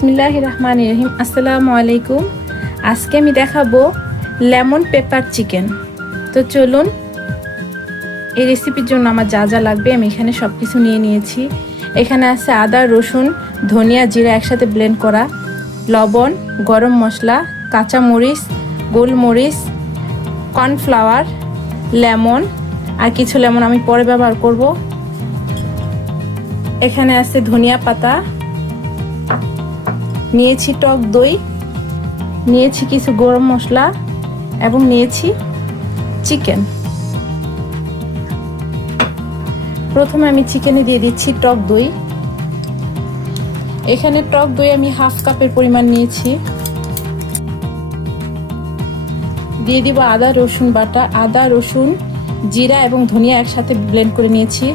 বিসমিল্লাহ রহমান রহিম। আসসালামু আলাইকুম। আজকে আমি দেখাবো লেমন পেপার চিকেন। তো চলুন, এই রেসিপির জন্য আমার যা যা লাগবে আমি এখানে সব কিছু নিয়ে নিয়েছি। এখানে আছে আদা, রসুন, ধনিয়া, জিরা একসাথে ব্লেন্ড করা। লবণ, গরম মশলা কাঁচা মরিচ গোলমরিচ, কর্নফ্লাওয়ার, লেমন, আর কিছু লেমন আমি পরে ব্যবহার করব। এখানে আছে ধনিয়া পাতা নিয়েছি টক দই, নিয়েছি কিছু গরম মশলা এবং নিয়েছি চিকেন। প্রথমে আমি চিকেনে দিয়ে দিচ্ছি টক দই। এখানে টক দই আমি হাফ কাপের পরিমাণ নিয়েছি। দিয়ে দিব আদা, রসুন বাটা। আদা, রসুন, জিরা এবং ধনিয়া একসাথে ব্লেন্ড করে নিয়েছি।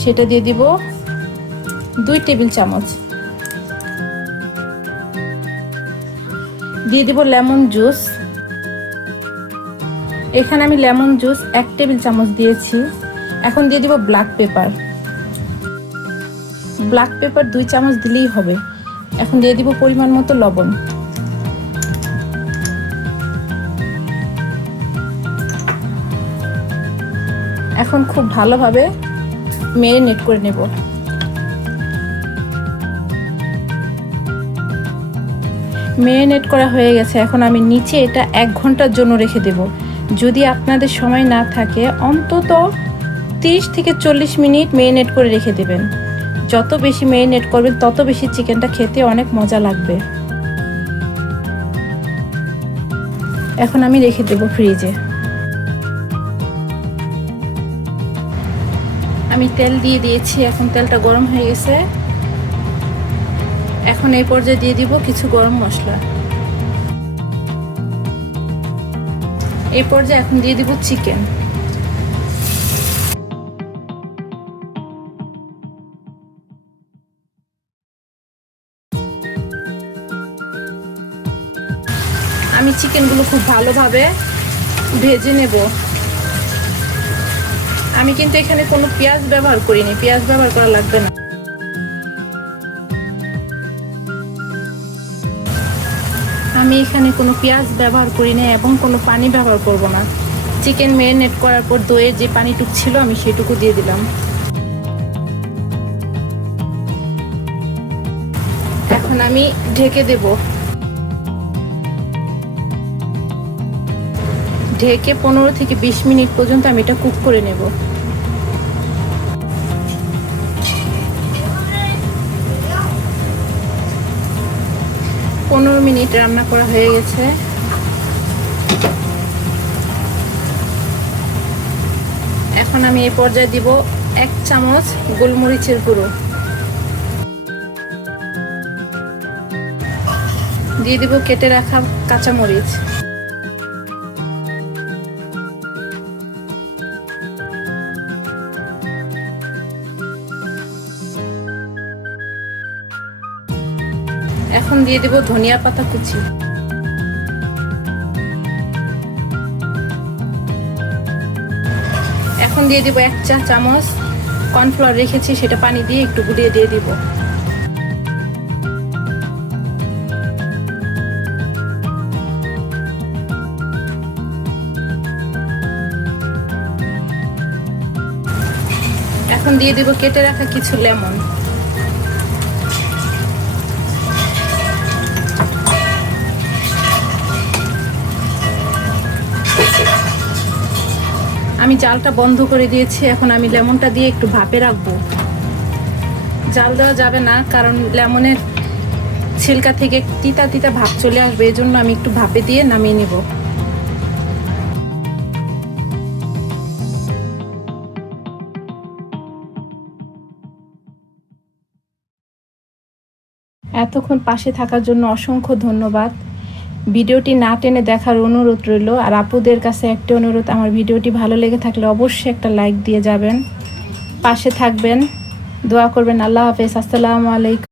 সেটা দিয়ে দিব দুই টেবিল চামচ। দিয়ে দিব লেমন জুস। এখানে আমি লেমন জুস এক টেবিল চামচ দিয়েছি। এখন দিয়ে দিব ব্ল্যাক পেপার। ব্ল্যাক পেপার দুই চামচ দিলেই হবে। এখন দিয়ে দিব পরিমাণ মতো লবণ। এখন খুব ভালোভাবে মেরিনেট করে নেব। মেরিনেট করা হয়ে গেছে। এখন আমি নিচে এটা এক ঘণ্টার জন্য রেখে দেব। যদি আপনাদের সময় না থাকে, অন্তত তিরিশ থেকে চল্লিশ মিনিট মেরিনেট করে রেখে দেবেন। যত বেশি মেরিনেট করবেন, তত বেশি চিকেনটা খেতে অনেক মজা লাগবে। এখন আমি রেখে দেব ফ্রিজে। আমি তেল দিয়ে দিয়েছি। এখন তেলটা গরম হয়ে গেছে। এখন এই পর্যায়ে দিয়ে দিব কিছু গরম মশলা। এই পর্যায়ে এখন দিয়ে দিব চিকেন। আমি চিকেনগুলো খুব ভালোভাবে ভেজে নেব। আমি কিন্তু এখানে কোনো পেঁয়াজ ব্যবহার করিনি। পেঁয়াজ ব্যবহার করা লাগবে না। আমি এখানে কোনো পেঁয়াজ ব্যবহার করি না এবং কোনো পানি ব্যবহার করব না। চিকেন ম্যারিনেট করার পর দইয়ের যে পানিটুকু ছিল আমি সেটুকু দিয়ে দিলাম। এখন আমি ঢেকে দেব। ঢেকে পনেরো থেকে বিশ মিনিট পর্যন্ত আমি এটা কুক করে নেব। পনেরো মিনিট রান্না করা হয়ে গেছে। এখন আমি এই পর্যায়ে দিব এক চামচ গোলমরিচের গুঁড়ো। দিয়ে দিব কেটে রাখা কাঁচামরিচ। এখন দিয়ে দেব ধনিয়া পাতা কুচি। এখন দিয়ে দিব এক চা চামচ কর্নফ্লাওয়ার রেখেছি, সেটা পানি দিয়ে একটু গুলিয়ে দিয়ে দিব। এখন দিয়ে দিব কেটে রাখা কিছু লেমন। আমি জালটা বন্ধ করে দিয়েছি, এখন আমি লেমনটা দিয়ে একটু ভাপে রাখব। জাল দেওয়া যাবে না, কারণ লেমনের ছিলকা থেকে তিতা তিতা ভাপ চলে আসবে এই জন্য আমি একটু ভাপে দিয়ে নামিয়ে নেব। এতক্ষণ পাশে থাকার জন্য অসংখ্য ধন্যবাদ। ভিডিওটি না টেনে দেখার অনুরোধ রইল। আর আপুদের কাছে একটি অনুরোধ, আমার ভিডিওটি ভালো লেগে থাকলে অবশ্যই একটা লাইক দিয়ে যাবেন। পাশে থাকবেন। দোয়া করবেন। আল্লাহ হাফেজ। আসসালামু আলাইকুম।